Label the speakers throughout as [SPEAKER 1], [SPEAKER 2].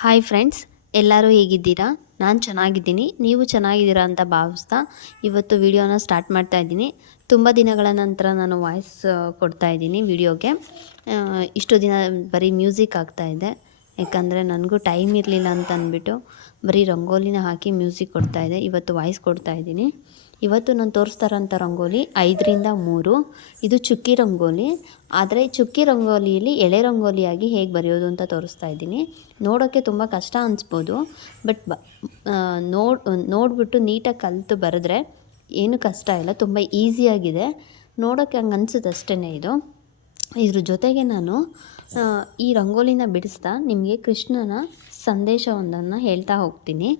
[SPEAKER 1] Hi friends ಎಲ್ಲರೂ ಹೇಗಿದ್ದೀರಾ? ನಾನು ಚೆನ್ನಾಗಿದ್ದೀನಿ. ನೀವು ಚೆನ್ನಾಗಿದ್ದೀರಾ ಅಂತ ಭಾವಿಸ್ತಾ ಇವತ್ತು ವಿಡಿಯೋನ ಸ್ಟಾರ್ಟ್ ಮಾಡ್ತಾ ಇದ್ದೀನಿ. ತುಂಬ ದಿನಗಳ ನಂತರ ನಾನು ವಾಯ್ಸ್ ಕೊಡ್ತಾ ಇದ್ದೀನಿ ವಿಡಿಯೋಗೆ ಇಷ್ಟು ದಿನ ಬರೀ ಮ್ಯೂಸಿಕ್ ಆಗ್ತಾಯಿದೆ ಯಾಕಂದರೆ ನನಗೂ ಟೈಮ್ ಇರಲಿಲ್ಲ ಅಂತ ಅಂದ್ಬಿಟ್ಟು ಬರೀ ರಂಗೋಲಿನ ಹಾಕಿ ಮ್ಯೂಸಿಕ್ ಕೊಡ್ತಾ ಇದೆ. ಇವತ್ತು ವಾಯ್ಸ್ ಕೊಡ್ತಾ ಇದ್ದೀನಿ. ಇವತ್ತು ನಾನು ತೋರಿಸ್ತಾರಂಥ ರಂಗೋಲಿ ಐದರಿಂದ ಮೂರು. ಇದು ಚುಕ್ಕಿ ರಂಗೋಲಿ. ಆದರೆ ಚುಕ್ಕಿ ರಂಗೋಲಿಯಲ್ಲಿ ಎಳೆ ರಂಗೋಲಿಯಾಗಿ ಹೇಗೆ ಬರೆಯೋದು ಅಂತ ತೋರಿಸ್ತಾ ಇದ್ದೀನಿ. ನೋಡೋಕ್ಕೆ ತುಂಬ ಕಷ್ಟ ಅನಿಸ್ಬೋದು. ಬಟ್ ಬ ನೋಡ್, ನೋಡಿಬಿಟ್ಟು ನೀಟಾಗಿ ಕಲಿತು ಬರೆದ್ರೆ ಏನು ಕಷ್ಟ ಇಲ್ಲ. ತುಂಬ ಈಸಿಯಾಗಿದೆ. ನೋಡೋಕ್ಕೆ ಹಂಗೆ ಅನ್ಸುತ್ತೆ ಅಷ್ಟೇ ಇದು. ಇದ್ರ ಜೊತೆಗೆ ನಾನು ಈ ರಂಗೋಲಿನ ಬಿಡಿಸ್ತಾ ನಿಮಗೆ ಕೃಷ್ಣನ ಸಂದೇಶವೊಂದನ್ನು ಹೇಳ್ತಾ ಹೋಗ್ತೀನಿ.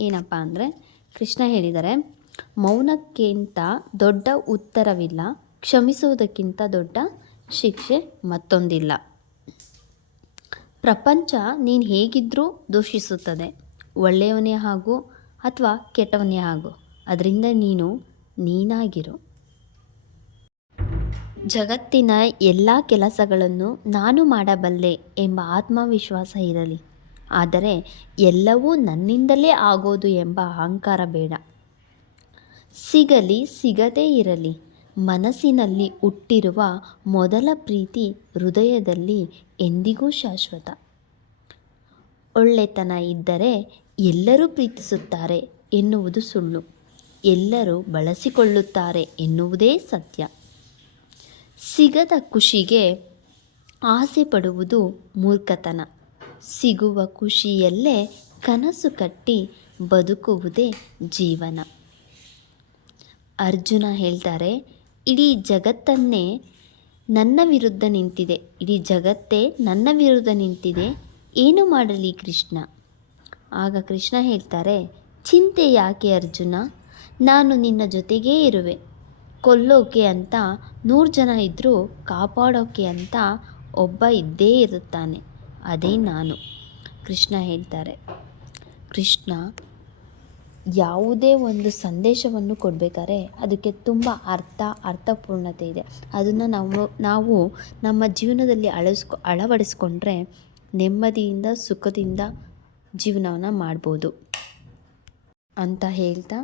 [SPEAKER 1] ಏನಪ್ಪ ಅಂದರೆ, ಕೃಷ್ಣ ಹೇಳಿದರೆ, ಮೌನಕ್ಕಿಂತ ದೊಡ್ಡ ಉತ್ತರವಿಲ್ಲ, ಕ್ಷಮಿಸುವುದಕ್ಕಿಂತ ದೊಡ್ಡ ಶಿಕ್ಷೆ ಮತ್ತೊಂದಿಲ್ಲ. ಪ್ರಪಂಚ ನೀನು ಹೇಗಿದ್ರೂ ದೂಷಿಸುತ್ತದೆ, ಒಳ್ಳೆಯವನೇ ಹಾಗೂ ಅಥವಾ ಕೆಟ್ಟವನೇ ಹಾಗೂ ಅದರಿಂದ ನೀನು ನೀನಾಗಿರು. ಜಗತ್ತಿನ ಎಲ್ಲ ಕೆಲಸಗಳನ್ನು ನಾನು ಮಾಡಬಲ್ಲೆ ಎಂಬ ಆತ್ಮವಿಶ್ವಾಸ ಇರಲಿ. ಆದರೆ ಎಲ್ಲವೂ ನನ್ನಿಂದಲೇ ಆಗೋದು ಎಂಬ ಅಹಂಕಾರ ಬೇಡ. ಸಿಗಲಿ ಸಿಗದೇ ಇರಲಿ. ಮನಸ್ಸಿನಲ್ಲಿ ಹುಟ್ಟಿರುವ ಮೊದಲ ಪ್ರೀತಿ ಹೃದಯದಲ್ಲಿ ಎಂದಿಗೂ ಶಾಶ್ವತ. ಒಳ್ಳೆತನ ಇದ್ದರೆ ಎಲ್ಲರೂ ಪ್ರೀತಿಸುತ್ತಾರೆ ಎನ್ನುವುದು ಸುಳ್ಳು. ಎಲ್ಲರೂ ಬಳಸಿಕೊಳ್ಳುತ್ತಾರೆ ಎನ್ನುವುದೇ ಸತ್ಯ. ಸಿಗದ ಖುಷಿಗೆ ಆಸೆ ಪಡುವುದು ಮೂರ್ಖತನ. ಸಿಗುವ ಖುಷಿಯಲ್ಲೇ ಕನಸು ಕಟ್ಟಿ ಬದುಕುವುದೇ ಜೀವನ. ಅರ್ಜುನ ಹೇಳ್ತಾರೆ, ಇಡೀ ಜಗತ್ತನ್ನೇ ನನ್ನ ವಿರುದ್ಧ ನಿಂತಿದೆ, ಇಡೀ ಜಗತ್ತೇ ನನ್ನ ವಿರುದ್ಧ ನಿಂತಿದೆ, ಏನು ಮಾಡಲಿ ಕೃಷ್ಣ? ಆಗ ಕೃಷ್ಣ ಹೇಳ್ತಾರೆ, ಚಿಂತೆ ಯಾಕೆ ಅರ್ಜುನ? ನಾನು ನಿನ್ನ ಜೊತೆಗೇ ಇರುವೆ. ಕೊಲ್ಲೋಕೆ ಅಂತ ನೂರು ಜನ ಇದ್ದರೂ ಕಾಪಾಡೋಕೆ ಅಂತ ಒಬ್ಬ ಇದ್ದೇ ಇರುತ್ತಾನೆ. ಅದೇ ನಾನು. ಕೃಷ್ಣ ಹೇಳ್ತಾರೆ, ಕೃಷ್ಣ, ಯಾವುದೇ ಒಂದು ಸಂದೇಶವನ್ನು ಕೊಡಬೇಕಾದ್ರೆ ಅದಕ್ಕೆ ತುಂಬ ಅರ್ಥ, ಅರ್ಥಪೂರ್ಣತೆ ಇದೆ. ಅದನ್ನು ನಾವು ನಾವು ನಮ್ಮ ಜೀವನದಲ್ಲಿ ಅಳಸ್ಕೊ, ಅಳವಡಿಸ್ಕೊಂಡ್ರೆ ನೆಮ್ಮದಿಯಿಂದ, ಸುಖದಿಂದ ಜೀವನವನ್ನು ಮಾಡ್ಬೋದು. ಅಂತ ಹೇಳ್ತಾ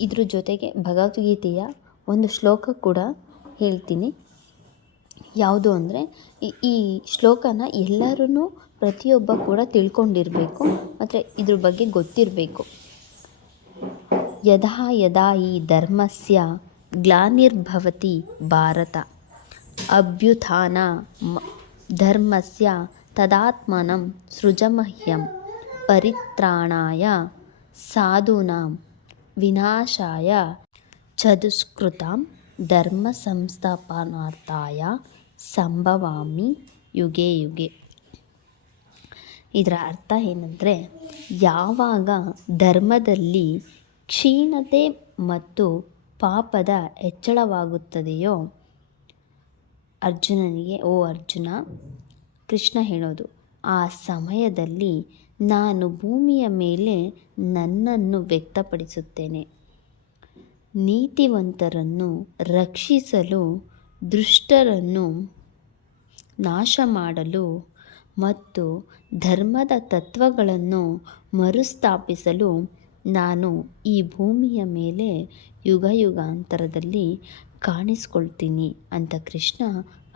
[SPEAKER 1] ಇದ್ರ ಜೊತೆಗೆ ಭಗವದ್ಗೀತೆಯ ಒಂದು ಶ್ಲೋಕ ಕೂಡ ಹೇಳ್ತೀನಿ. ಯಾವುದು ಅಂದರೆ, ಈ- ಶ್ಲೋಕನ ಎಲ್ಲರೂ ಪ್ರತಿಯೊಬ್ಬ ಕೂಡ ತಿಳ್ಕೊಂಡಿರಬೇಕು, ಮತ್ತು ಇದ್ರ ಬಗ್ಗೆ ಗೊತ್ತಿರಬೇಕು. ಯದಾ ಯದಾ ಈ ಧರ್ಮಸ್ಯ ಗ್ಲಾನಿರ್ಭವತಿ ಭಾರತ, ಅಭ್ಯುತ್ಥಾನ ಧರ್ಮಸ್ಯ ತದಾತ್ಮನಂ ಸೃಜಮಹ್ಯಂ ಪರಿತ್ರಾಣಾಯ ಸಾಧೂನಾಂ ವಿನಾಶಾಯ ಚದುಷ್ಕೃತಾಂ ಧರ್ಮ ಸಂಸ್ಥಾಪನಾರ್ಥಾಯ ಸಂಭವಾಮಿ ಯುಗೆ ಯುಗೆ. ಇದರ ಅರ್ಥ ಏನಂದರೆ, ಯಾವಾಗ ಧರ್ಮದಲ್ಲಿ ಕ್ಷೀಣತೆ ಮತ್ತು ಪಾಪದ ಹೆಚ್ಚಳವಾಗುತ್ತದೆಯೋ, ಅರ್ಜುನನಿಗೆ, ಓ ಅರ್ಜುನ, ಕೃಷ್ಣ ಹೇಳೋದು, ಆ ಸಮಯದಲ್ಲಿ ನಾನು ಭೂಮಿಯ ಮೇಲೆ ನನ್ನನ್ನು ವ್ಯಕ್ತಪಡಿಸುತ್ತೇನೆ. ನೀತಿವಂತರನ್ನು ರಕ್ಷಿಸಲು ದುಷ್ಟರನ್ನು ನಾಶ ಮಾಡಲು ಮತ್ತು ಧರ್ಮದ ತತ್ವಗಳನ್ನು ಮರುಸ್ಥಾಪಿಸಲು ನಾನು ಈ ಭೂಮಿಯ ಮೇಲೆ ಯುಗ ಯುಗಾಂತರದಲ್ಲಿ ಕಾಣಿಸ್ಕೊಳ್ತೀನಿ ಅಂತ ಕೃಷ್ಣ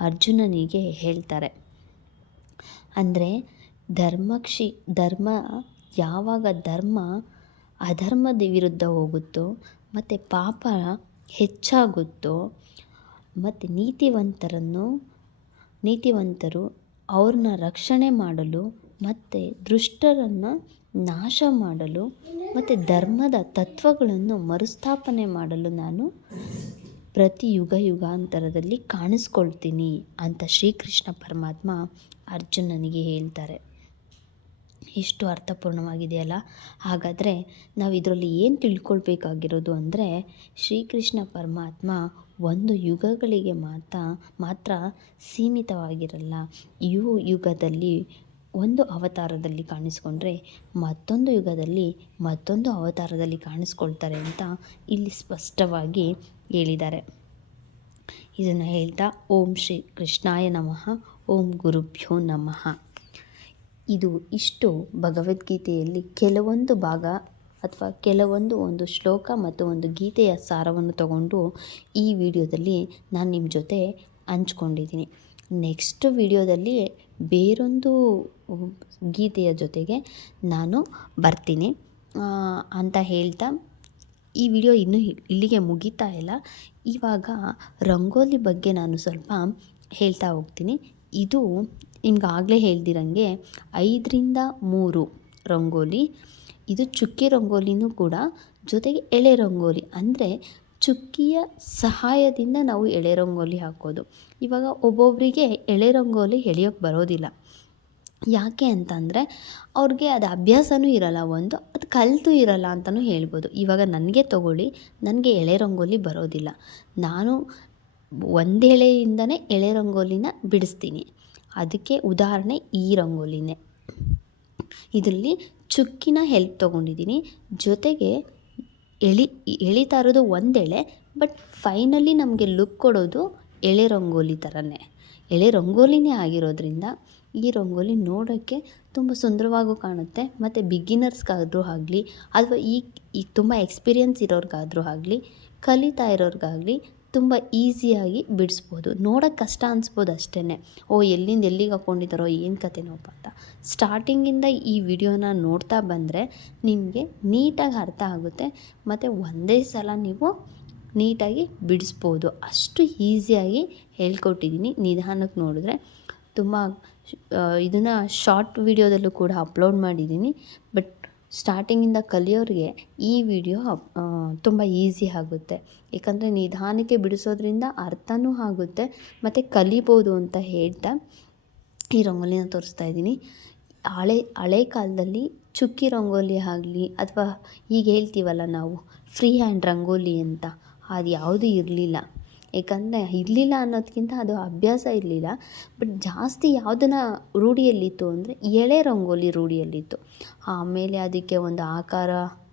[SPEAKER 1] ಅರ್ಜುನನಿಗೆ ಹೇಳ್ತಾರೆ. ಅಂದರೆ ಧರ್ಮಕ್ಷಿ, ಧರ್ಮ ಯಾವಾಗ ಧರ್ಮ ಅಧರ್ಮದ ವಿರುದ್ಧ ಹೋಗುತ್ತೋ ಮತ್ತು ಪಾಪ ಹೆಚ್ಚಾಗುತ್ತೋ, ಮತ್ತು ನೀತಿವಂತರನ್ನು, ನೀತಿವಂತರು ಅವ್ರನ್ನ ರಕ್ಷಣೆ ಮಾಡಲು, ಮತ್ತು ದುಷ್ಟರನ್ನು ನಾಶ ಮಾಡಲು, ಮತ್ತು ಧರ್ಮದ ತತ್ವಗಳನ್ನು ಮರುಸ್ಥಾಪನೆ ಮಾಡಲು ನಾನು ಪ್ರತಿ ಯುಗ ಯುಗಾಂತರದಲ್ಲಿ ಕಾಣಿಸ್ಕೊಳ್ತೀನಿ ಅಂತ ಶ್ರೀಕೃಷ್ಣ ಪರಮಾತ್ಮ ಅರ್ಜುನನಿಗೆ ಹೇಳ್ತಾರೆ. ಎಷ್ಟು ಅರ್ಥಪೂರ್ಣವಾಗಿದೆಯಲ್ಲ? ಹಾಗಾದರೆ ನಾವು ಇದರಲ್ಲಿ ಏನು ತಿಳ್ಕೊಳ್ಬೇಕಾಗಿರೋದು ಅಂದರೆ ಶ್ರೀಕೃಷ್ಣ ಪರಮಾತ್ಮ ಒಂದು ಯುಗಗಳಿಗೆ ಮಾತ್ರ ಮಾತ್ರ ಸೀಮಿತವಾಗಿರಲ್ಲ. ಯು ಯುಗದಲ್ಲಿ ಒಂದು ಅವತಾರದಲ್ಲಿ ಕಾಣಿಸ್ಕೊಂಡ್ರೆ ಮತ್ತೊಂದು ಯುಗದಲ್ಲಿ ಮತ್ತೊಂದು ಅವತಾರದಲ್ಲಿ ಕಾಣಿಸ್ಕೊಳ್ತಾರೆ ಅಂತ ಇಲ್ಲಿ ಸ್ಪಷ್ಟವಾಗಿ ಹೇಳಿದ್ದಾರೆ. ಇದನ್ನು ಹೇಳ್ತಾ ಓಂ ಶ್ರೀ ಕೃಷ್ಣಾಯ ನಮಃ, ಓಂ ಗುರುಭ್ಯೋ ನಮಃ. ಇದು ಇಷ್ಟು ಭಗವದ್ಗೀತೆಯಲ್ಲಿ ಕೆಲವೊಂದು ಭಾಗ ಅಥವಾ ಕೆಲವೊಂದು ಒಂದು ಶ್ಲೋಕ ಮತ್ತು ಒಂದು ಗೀತೆಯ ಸಾರವನ್ನು ತಗೊಂಡು ಈ ವಿಡಿಯೋದಲ್ಲಿ ನಾನು ನಿಮ್ಮ ಜೊತೆ ಹಂಚ್ಕೊಂಡಿದ್ದೀನಿ. ನೆಕ್ಸ್ಟ್ ವಿಡಿಯೋದಲ್ಲಿ ಬೇರೊಂದು ಗೀತೆಯ ಜೊತೆಗೆ ನಾನು ಬರ್ತೀನಿ. ಅಂತ ಹೇಳ್ತಾ ಈ ವಿಡಿಯೋ ಇನ್ನೂ ಇಲ್ಲಿಗೆ ಮುಗಿತಾ ಇಲ್ಲ. ಇವಾಗ ರಂಗೋಲಿ ಬಗ್ಗೆ ನಾನು ಸ್ವಲ್ಪ ಹೇಳ್ತಾ ಹೋಗ್ತೀನಿ. ಇದು ನಿಮ್ಗೆ ಆಗಲೇ ಹೇಳ್ದಿರಂಗೆ ಐದರಿಂದ ಮೂರು ರಂಗೋಲಿ, ಇದು ಚುಕ್ಕಿ ರಂಗೋಲಿನೂ ಕೂಡ, ಜೊತೆಗೆ ಎಳೆ ರಂಗೋಲಿ. ಅಂದರೆ ಚುಕ್ಕಿಯ ಸಹಾಯದಿಂದ ನಾವು ಎಳೆ ರಂಗೋಲಿ ಹಾಕೋದು ಇವಾಗ ಒಬ್ಬೊಬ್ಬರಿಗೆ ಎಳೆ ರಂಗೋಲಿ ಎಳೆಯೋಕ್ಕೆ ಬರೋದಿಲ್ಲ. ಯಾಕೆ ಅಂತಂದರೆ ಅವ್ರಿಗೆ ಅದು ಅಭ್ಯಾಸವೂ ಇರಲ್ಲ ಒಂದು, ಅದು ಕಲಿತು ಇರಲ್ಲ ಅಂತಲೂ ಹೇಳ್ಬೋದು. ಇವಾಗ ನನಗೆ ತಗೊಳ್ಳಿ, ನನಗೆ ಎಳೆ ರಂಗೋಲಿ ಬರೋದಿಲ್ಲ. ನಾನು ಒಂದೆಳೆಯಿಂದನೇ ಎಳೆ ರಂಗೋಲಿನ ಬಿಡಿಸ್ತೀನಿ. ಅದಕ್ಕೆ ಉದಾಹರಣೆ ಈ ರಂಗೋಲಿನೇ. ಇದರಲ್ಲಿ ಚುಕ್ಕಿನ ಹೆಲ್ಪ್ ತೊಗೊಂಡಿದ್ದೀನಿ. ಜೊತೆಗೆ ಎಳಿ ಎಳಿತಾ ಇರೋದು ಒಂದೆಳೆ ಬಟ್ ಫೈನಲಿ ನಮಗೆ ಲುಕ್ ಕೊಡೋದು ಎಳೆ ರಂಗೋಲಿ ಥರನೇ ಎಳೆ ರಂಗೋಲಿನೇ ಆಗಿರೋದ್ರಿಂದ ಈ ರಂಗೋಲಿ ನೋಡೋಕ್ಕೆ ತುಂಬ ಸುಂದರವಾಗೂ ಕಾಣುತ್ತೆ. ಮತ್ತು ಬಿಗಿನರ್ಸ್ಗಾದರೂ ಆಗಲಿ, ಅಥವಾ ಈ ತುಂಬ ಎಕ್ಸ್ಪೀರಿಯನ್ಸ್ ಇರೋರ್ಗಾದರೂ ಆಗಲಿ, ಕಲಿತಾ ಇರೋರ್ಗಾಗಲಿ ತುಂಬ ಈಸಿಯಾಗಿ ಬಿಡಿಸ್ಬೋದು. ನೋಡೋಕ್ಕೆ ಕಷ್ಟ ಅನಿಸ್ಬೋದು ಅಷ್ಟೇ ಓ, ಎಲ್ಲಿಂದ ಎಲ್ಲಿಗೆ ಹಾಕ್ಕೊಂಡಿದ್ದಾರೋ ಏನು ಕತೆನೋಪ್ಪ ಅಂತ. ಸ್ಟಾರ್ಟಿಂಗಿಂದ ಈ ವಿಡಿಯೋನ ನೋಡ್ತಾ ಬಂದರೆ ನಿಮಗೆ ನೀಟಾಗಿ ಅರ್ಥ ಆಗುತ್ತೆ. ಮತ್ತು ಒಂದೇ ಸಲ ನೀವು ನೀಟಾಗಿ ಬಿಡಿಸ್ಬೋದು. ಅಷ್ಟು ಈಸಿಯಾಗಿ ಹೇಳ್ಕೊಟ್ಟಿದ್ದೀನಿ. ನಿಧಾನಕ್ಕೆ ನೋಡಿದ್ರೆ ತುಂಬ ಇದನ್ನು ಶಾರ್ಟ್ ವಿಡಿಯೋದಲ್ಲೂ ಕೂಡ ಅಪ್ಲೋಡ್ ಮಾಡಿದ್ದೀನಿ. ಬಟ್ ಸ್ಟಾರ್ಟಿಂಗಿಂದ ಕಲಿಯೋರಿಗೆ ಈ ವಿಡಿಯೋ ತುಂಬ ಈಸಿ ಆಗುತ್ತೆ. ಏಕೆಂದರೆ ನಿಧಾನಕ್ಕೆ ಬಿಡಿಸೋದ್ರಿಂದ ಅರ್ಥನೂ ಆಗುತ್ತೆ, ಮತ್ತು ಕಲಿಬೋದು ಅಂತ ಹೇಳ್ತಾ ಈ ರಂಗೋಲಿನ ತೋರಿಸ್ತಾ ಇದ್ದೀನಿ. ಹಳೆ ಹಳೆ ಕಾಲದಲ್ಲಿ ಚುಕ್ಕಿ ರಂಗೋಲಿ ಆಗಲಿ ಅಥವಾ ಈಗ ಹೇಳ್ತೀವಲ್ಲ ನಾವು ಫ್ರೀ ಹ್ಯಾಂಡ್ ರಂಗೋಲಿ ಅಂತ, ಅದು ಯಾವುದೂ ಇರಲಿಲ್ಲ. ಏಕೆಂದರೆ ಇರಲಿಲ್ಲ ಅನ್ನೋದಕ್ಕಿಂತ ಅದು ಅಭ್ಯಾಸ ಇರಲಿಲ್ಲ. ಬಟ್ ಜಾಸ್ತಿ ಯಾವುದನ್ನು ರೂಢಿಯಲ್ಲಿತ್ತು ಅಂದರೆ ಎಳೆ ರಂಗೋಲಿ ರೂಢಿಯಲ್ಲಿತ್ತು. ಆಮೇಲೆ ಅದಕ್ಕೆ ಒಂದು ಆಕಾರ,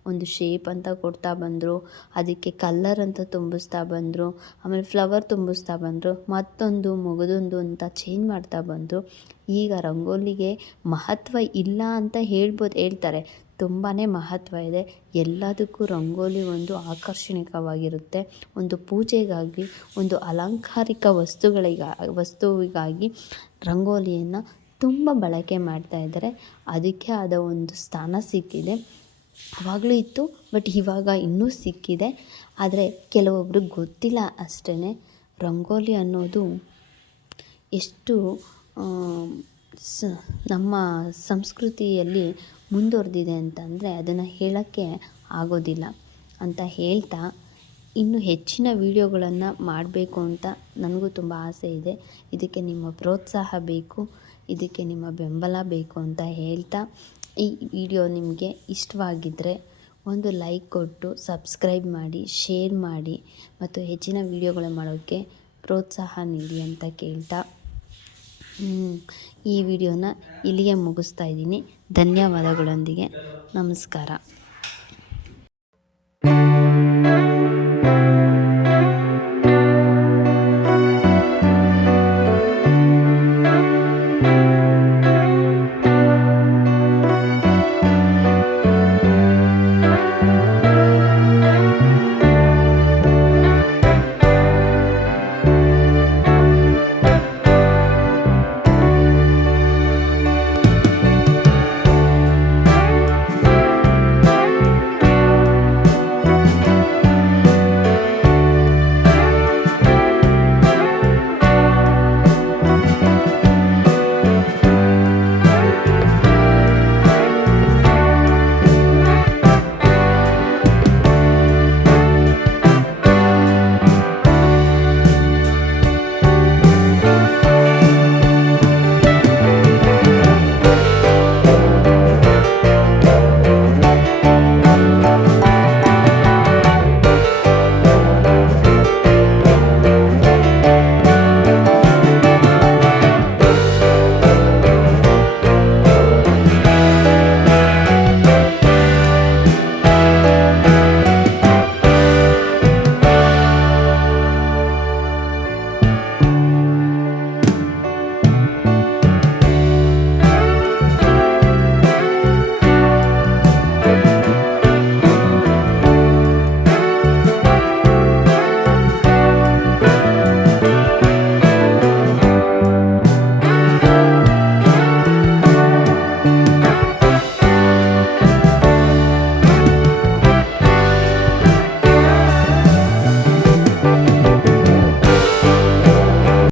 [SPEAKER 1] ಒಂದು ಶೇಪ್ ಅಂತ ಕೊಡ್ತಾ ಬಂದರು. ಅದಕ್ಕೆ ಕಲ್ಲರ್ ಅಂತ ತುಂಬಿಸ್ತಾ ಬಂದರು. ಆಮೇಲೆ ಫ್ಲವರ್ ತುಂಬಿಸ್ತಾ ಬಂದರು. ಮತ್ತೊಂದು, ಮಗದೊಂದು ಅಂತ ಚೇಂಜ್ ಮಾಡ್ತಾ ಬಂದರು. ಈಗ ರಂಗೋಲಿಗೆ ಮಹತ್ವ ಇಲ್ಲ ಅಂತ ಹೇಳ್ಬೋದು, ಹೇಳ್ತಾರೆ. ತುಂಬಾ ಮಹತ್ವ ಇದೆ. ಎಲ್ಲದಕ್ಕೂ ರಂಗೋಲಿ ಒಂದು ಆಕರ್ಷಣೀಯವಾಗಿರುತ್ತೆ. ಒಂದು ಪೂಜೆಗಾಗಿ, ಒಂದು ಅಲಂಕಾರಿಕ ವಸ್ತುಗಳಿಗ, ವಸ್ತುವಿಗಾಗಿ ರಂಗೋಲಿಯನ್ನು ತುಂಬ ಬಳಕೆ ಮಾಡ್ತಾ ಇದ್ದಾರೆ. ಅದಕ್ಕೆ ಆದ ಒಂದು ಸ್ಥಾನ ಸಿಕ್ಕಿದೆ. ಆವಾಗಲೂ ಇತ್ತು, ಬಟ್ ಇವಾಗ ಇನ್ನೂ ಸಿಕ್ಕಿದೆ. ಆದರೆ ಕೆಲವೊಬ್ರಿಗೆ ಗೊತ್ತಿಲ್ಲ ಅಷ್ಟೇ ರಂಗೋಲಿ ಅನ್ನೋದು ಎಷ್ಟು ಸ, ನಮ್ಮ ಸಂಸ್ಕೃತಿಯಲ್ಲಿ ಮುಂದುವರೆದಿದೆ ಅಂತಂದರೆ ಅದನ್ನು ಹೇಳೋಕ್ಕೆ ಆಗೋದಿಲ್ಲ. ಅಂತ ಹೇಳ್ತಾ ಇನ್ನು ಹೆಚ್ಚಿನ ವೀಡಿಯೋಗಳನ್ನು ಮಾಡಬೇಕು ಅಂತ ನನಗೂ ತುಂಬ ಆಸೆ ಇದೆ. ಇದಕ್ಕೆ ನಿಮ್ಮ ಪ್ರೋತ್ಸಾಹ ಬೇಕು, ಇದಕ್ಕೆ ನಿಮ್ಮ ಬೆಂಬಲ ಬೇಕು ಅಂತ ಹೇಳ್ತಾ ಈ ವಿಡಿಯೋ ನಿಮಗೆ ಇಷ್ಟವಾಗಿದ್ದರೆ ಒಂದು ಲೈಕ್ ಕೊಟ್ಟು, ಸಬ್ಸ್ಕ್ರೈಬ್ ಮಾಡಿ, ಶೇರ್ ಮಾಡಿ ಮತ್ತು ಹೆಚ್ಚಿನ ವೀಡಿಯೋಗಳು ಮಾಡೋಕ್ಕೆ ಪ್ರೋತ್ಸಾಹ ನೀಡಿ ಅಂತ ಕೇಳ್ತಾ ಈ ವಿಡಿಯೋನ ಇಲ್ಲಿಗೆ ಮುಗಿಸ್ತಾ ಇದ್ದೀನಿ. ಧನ್ಯವಾದಗಳೊಂದಿಗೆ. ನಮಸ್ಕಾರ.